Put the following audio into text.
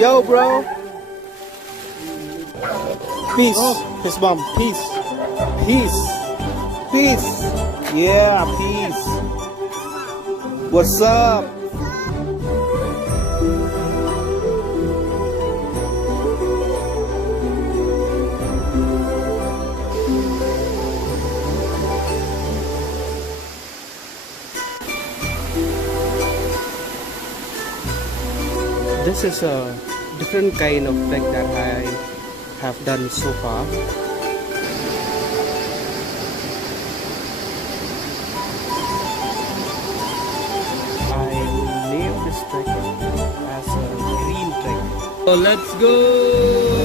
Yo, bro. Peace. His mom. Peace. Peace. Peace. Yeah, peace. What's up? This is a different kind of trek that I have done so far. I name this trek as a green trek. So let's go!